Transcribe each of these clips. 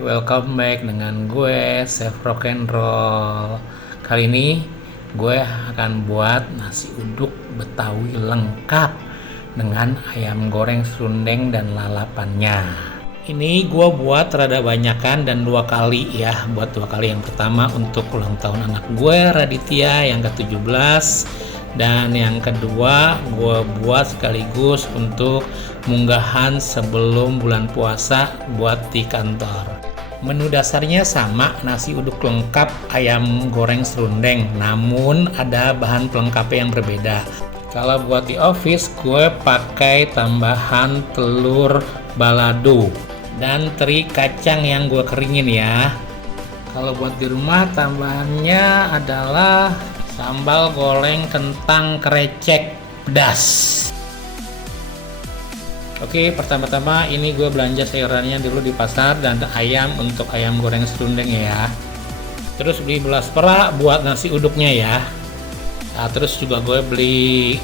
welcome back dengan gue Chef Rock and Roll. Kali ini gue akan buat nasi uduk Betawi lengkap dengan ayam goreng serundeng dan lalapannya. Ini gue buat rada banyakan dan 2 kali ya. Buat 2 kali, yang pertama untuk ulang tahun anak gue Raditya yang ke-17, dan yang kedua gue buat sekaligus untuk munggahan sebelum bulan puasa buat di kantor. Menu dasarnya sama, nasi uduk lengkap ayam goreng serundeng, namun ada bahan pelengkapnya yang berbeda. Kalau buat di office gue pakai tambahan telur balado dan teri kacang yang gue keringin ya. Kalau buat di rumah tambahannya adalah sambal goreng kentang krecek pedas. Oke, pertama-tama ini gue belanja sayurannya dulu di pasar dan ayam untuk ayam goreng serundeng ya. Terus beli belas perak buat nasi uduknya ya. Nah, terus juga gue beli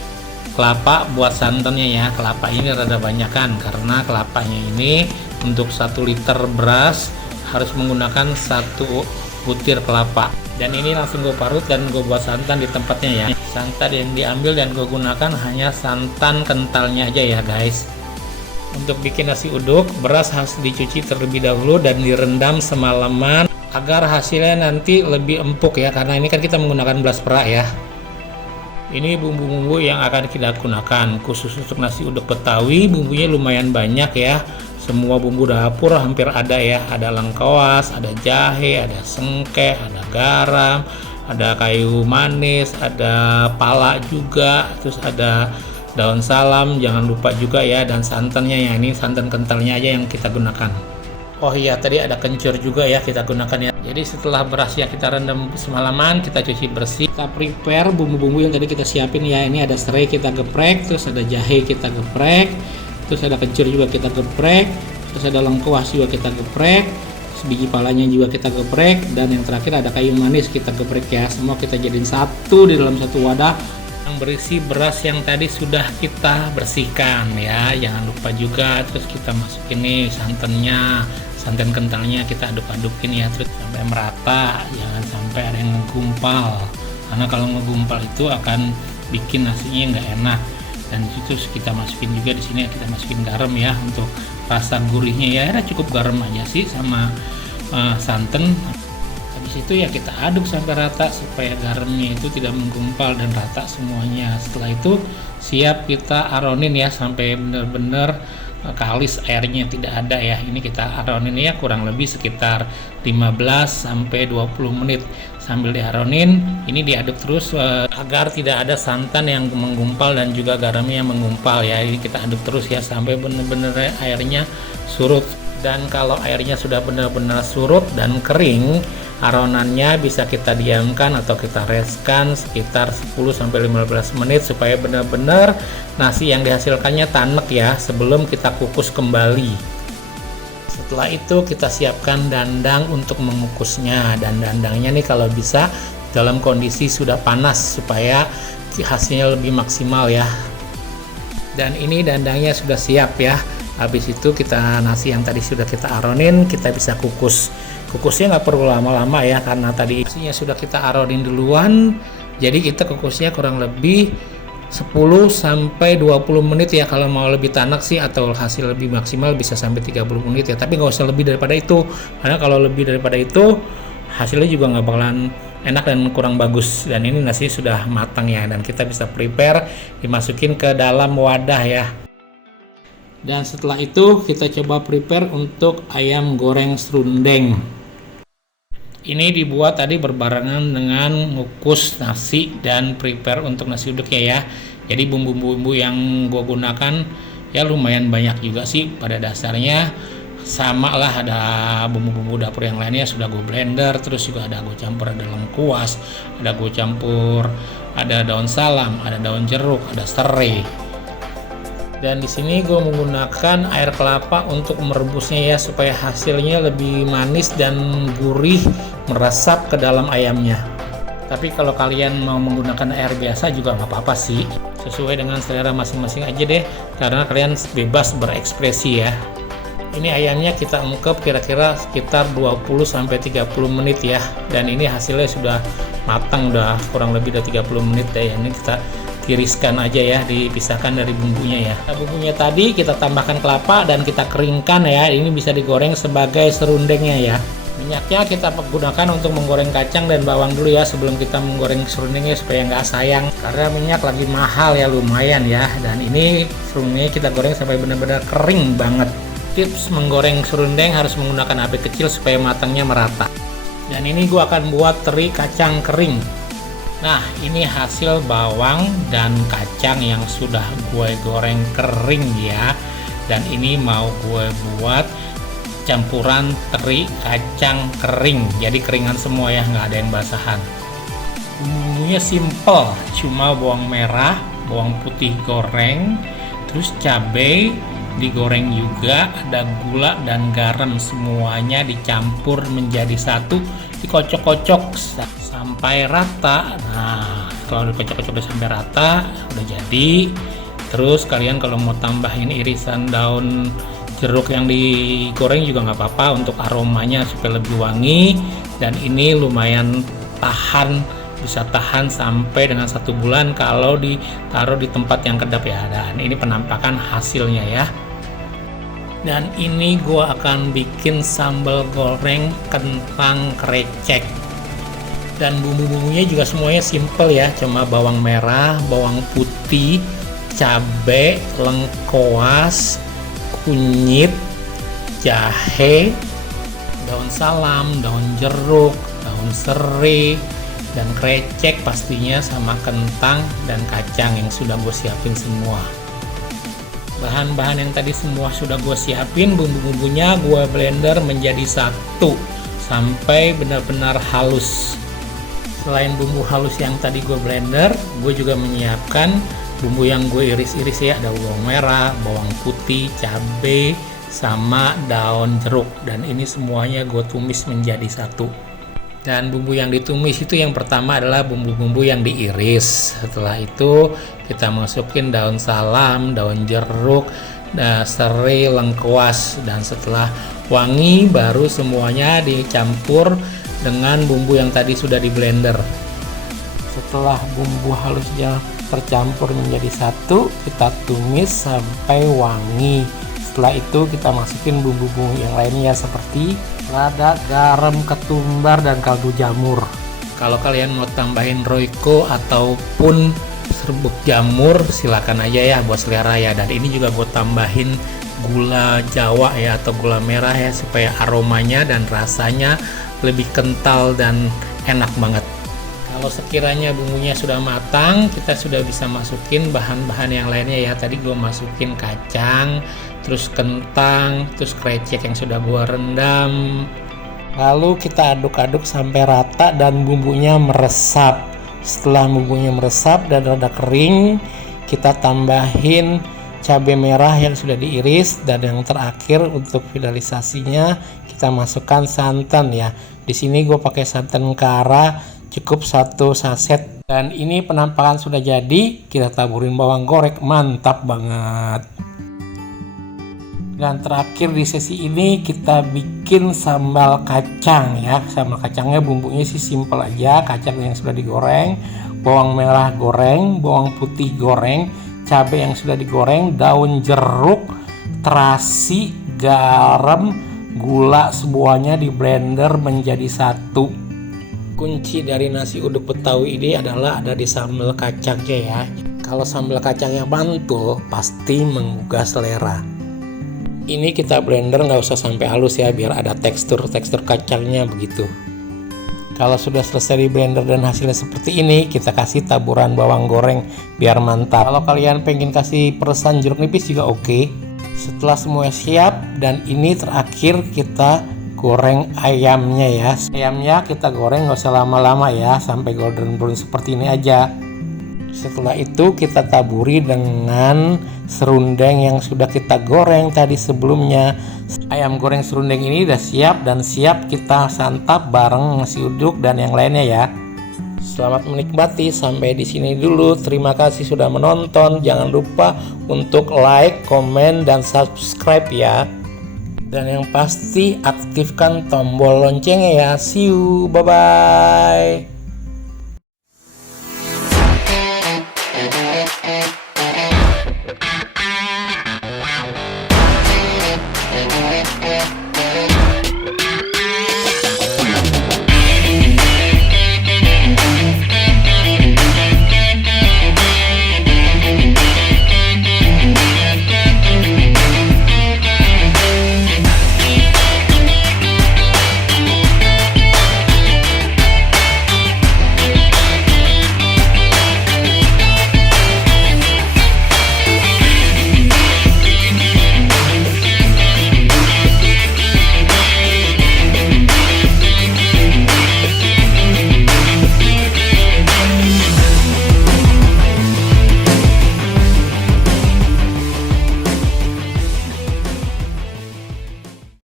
kelapa buat santannya ya. Kelapa ini rada banyakan karena kelapanya ini untuk 1 liter beras harus menggunakan 1 butir kelapa. Dan ini langsung gue parut dan gue buat santan di tempatnya ya. Santan yang diambil dan gue gunakan hanya santan kentalnya aja ya guys. Untuk bikin nasi uduk, beras harus dicuci terlebih dahulu dan direndam semalaman agar hasilnya nanti lebih empuk ya, karena ini kan kita menggunakan beras perak ya. Ini bumbu-bumbu yang akan kita gunakan khusus untuk nasi uduk Betawi. Bumbunya lumayan banyak ya. Semua bumbu dapur hampir ada ya. Ada lengkoas, ada jahe, ada sengkeh, ada garam, ada kayu manis, ada pala juga, terus ada daun salam, jangan lupa juga ya, dan santannya ya, ini santan kentalnya aja yang kita gunakan. Oh iya, tadi ada kencur juga ya kita gunakan ya. Jadi setelah berasnya kita rendam semalaman, kita cuci bersih, kita prepare bumbu-bumbu yang tadi kita siapin ya. Ini ada serai kita geprek, terus ada jahe kita geprek, terus ada kencur juga kita geprek, terus ada lengkuas juga kita geprek, biji palanya juga kita geprek, dan yang terakhir ada kayu manis kita geprek ya. Semua kita jadiin satu di dalam satu wadah yang berisi beras yang tadi sudah kita bersihkan ya. Jangan lupa juga, terus kita masukin nih santannya, santan kentalnya kita aduk-adukin ya, terus sampai merata, jangan sampai ada yang ngegumpal, karena kalau ngegumpal itu akan bikin nasinya nggak enak. Dan itu kita masukin juga di sini, kita masukin garam ya untuk rasa gurihnya ya. Cukup garam aja sih sama santan. Habis itu ya kita aduk sampai rata supaya garamnya itu tidak menggumpal dan rata semuanya. Setelah itu siap kita aronin ya sampai benar-benar kalis airnya tidak ada ya. Ini kita aronin ya kurang lebih sekitar 15 sampai 20 menit sambil diaronin. Ini diaduk terus agar tidak ada santan yang menggumpal dan juga garamnya yang menggumpal ya. Ini kita aduk terus ya sampai benar-benar airnya surut. Dan kalau airnya sudah benar-benar surut dan kering, aronannya bisa kita diamkan atau kita reskan sekitar 10 sampai 15 menit supaya benar-benar nasi yang dihasilkannya tanek ya sebelum kita kukus kembali. Setelah itu kita siapkan dandang untuk mengukusnya, dan dandangnya nih kalau bisa dalam kondisi sudah panas supaya hasilnya lebih maksimal ya. Dan ini dandangnya sudah siap ya. Habis itu kita nasi yang tadi sudah kita aronin kita bisa kukus. Kukusnya nggak perlu lama-lama ya, karena tadi nasinya sudah kita aronin duluan. Jadi kita kukusnya kurang lebih 10 sampai 20 menit ya. Kalau mau lebih tanak sih atau hasil lebih maksimal bisa sampai 30 menit ya. Tapi nggak usah lebih daripada itu, karena kalau lebih daripada itu hasilnya juga nggak bakalan enak dan kurang bagus. Dan ini nasi sudah matang ya, dan kita bisa prepare dimasukin ke dalam wadah ya. Dan setelah itu kita coba prepare untuk ayam goreng serundeng. Ini dibuat tadi berbarengan dengan ngukus nasi dan prepare untuk nasi uduknya ya. Jadi bumbu-bumbu yang gue gunakan ya lumayan banyak juga sih pada dasarnya. Sama lah, ada bumbu-bumbu dapur yang lainnya sudah gue blender, terus juga ada gue campur, ada lengkuas, ada gue campur, ada daun salam, ada daun jeruk, ada serai. Dan di sini gue menggunakan air kelapa untuk merebusnya ya supaya hasilnya lebih manis dan gurih meresap ke dalam ayamnya. Tapi kalau kalian mau menggunakan air biasa juga nggak apa-apa sih, sesuai dengan selera masing-masing aja deh, karena kalian bebas berekspresi ya. Ini ayamnya kita ungkep kira-kira sekitar 20-30 menit ya. Dan ini hasilnya sudah matang, udah kurang lebih dari 30 menit ya. Ini kita tiriskan aja ya, dipisahkan dari bumbunya ya. Nah, bumbunya tadi kita tambahkan kelapa dan kita keringkan ya. Ini bisa digoreng sebagai serundengnya ya. Minyaknya kita gunakan untuk menggoreng kacang dan bawang dulu ya, sebelum kita menggoreng serundengnya supaya nggak sayang, karena minyak lagi mahal ya, lumayan ya. Dan ini serundengnya kita goreng sampai benar-benar kering banget. Tips menggoreng serundeng harus menggunakan api kecil supaya matangnya merata. Dan ini gua akan buat teri kacang kering. Nah, ini hasil bawang dan kacang yang sudah gue goreng kering ya. Dan ini mau gue buat campuran teri kacang kering, jadi keringan semua ya, nggak ada yang basahan. Bumbunya simple, cuma bawang merah, bawang putih goreng, terus cabai digoreng juga, ada gula dan garam, semuanya dicampur menjadi satu, dikocok-kocok sampai rata. Nah, kalau dikocok-kocok udah sampai rata, udah jadi. Terus kalian kalau mau tambahin irisan daun jeruk yang digoreng juga nggak apa-apa untuk aromanya supaya lebih wangi. Dan ini lumayan tahan, bisa tahan sampai dengan 1 bulan kalau ditaruh di tempat yang kedap ya. Dan ini penampakan hasilnya ya. Dan ini gua akan bikin sambal goreng kentang krecek. Dan bumbu-bumbunya juga semuanya simple ya, cuma bawang merah, bawang putih, cabai, lengkoas, kunyit, jahe, daun salam, daun jeruk, daun serai, dan krecek pastinya, sama kentang dan kacang yang sudah gue siapin semua. Bahan-bahan yang tadi semua sudah gue siapin, bumbu-bumbunya gue blender menjadi satu sampai benar-benar halus. Selain bumbu halus yang tadi gue blender, gue juga menyiapkan bumbu yang gue iris-iris ya, ada bawang merah, bawang putih, cabai, sama daun jeruk. Dan ini semuanya gue tumis menjadi satu. Dan bumbu yang ditumis itu yang pertama adalah bumbu-bumbu yang diiris. Setelah itu kita masukin daun salam, daun jeruk, serai, lengkuas. Dan setelah wangi baru semuanya dicampur dengan bumbu yang tadi sudah di blender. Setelah bumbu halusnya tercampur menjadi satu, kita tumis sampai wangi. Setelah itu kita masukin bumbu-bumbu yang lainnya seperti lada, garam, ketumbar, dan kaldu jamur. Kalau kalian mau tambahin roiko ataupun serbuk jamur, silakan aja ya buat selera ya. Dan ini juga gue tambahin gula jawa ya, atau gula merah ya, supaya aromanya dan rasanya lebih kental dan enak banget. Kalau sekiranya bumbunya sudah matang, kita sudah bisa masukin bahan-bahan yang lainnya ya. Tadi gue masukin kacang, terus kentang, terus krecek yang sudah gue rendam. Lalu kita aduk-aduk sampai rata dan bumbunya meresap. Setelah bumbunya meresap dan rada kering, kita tambahin cabai merah yang sudah diiris. Dan yang terakhir untuk finalisasinya, kita masukkan santan ya. Di sini gue pakai santan kara, cukup 1 saset. Dan ini penampakan sudah jadi, kita taburin bawang goreng, mantap banget. Dan terakhir di sesi ini kita bikin sambal kacang ya. Sambal kacangnya bumbunya sih simple aja, kacang yang sudah digoreng, bawang merah goreng, bawang putih goreng, cabai yang sudah digoreng, daun jeruk, terasi, garam, gula, semuanya di blender menjadi satu. Kunci dari nasi uduk Betawi ini adalah ada di sambal kacangnya ya. Kalau sambal kacangnya mantul, pasti menggugah selera. Ini kita blender nggak usah sampai halus ya, biar ada tekstur kacangnya begitu. Kalau sudah selesai di blender dan hasilnya seperti ini, kita kasih taburan bawang goreng biar mantap. Kalau kalian pengen kasih peresan jeruk nipis juga oke. Setelah semua siap, dan ini terakhir kita goreng ayamnya ya. Ayamnya kita goreng nggak usah lama-lama ya, sampai golden brown seperti ini aja. Setelah itu kita taburi dengan serundeng yang sudah kita goreng tadi sebelumnya. Ayam goreng serundeng ini udah siap dan siap kita santap bareng nasi uduk dan yang lainnya ya. Selamat menikmati, sampai di sini dulu. Terima kasih sudah menonton. Jangan lupa untuk like, komen, dan subscribe ya. Dan yang pasti aktifkan tombol loncengnya ya. See you, bye bye.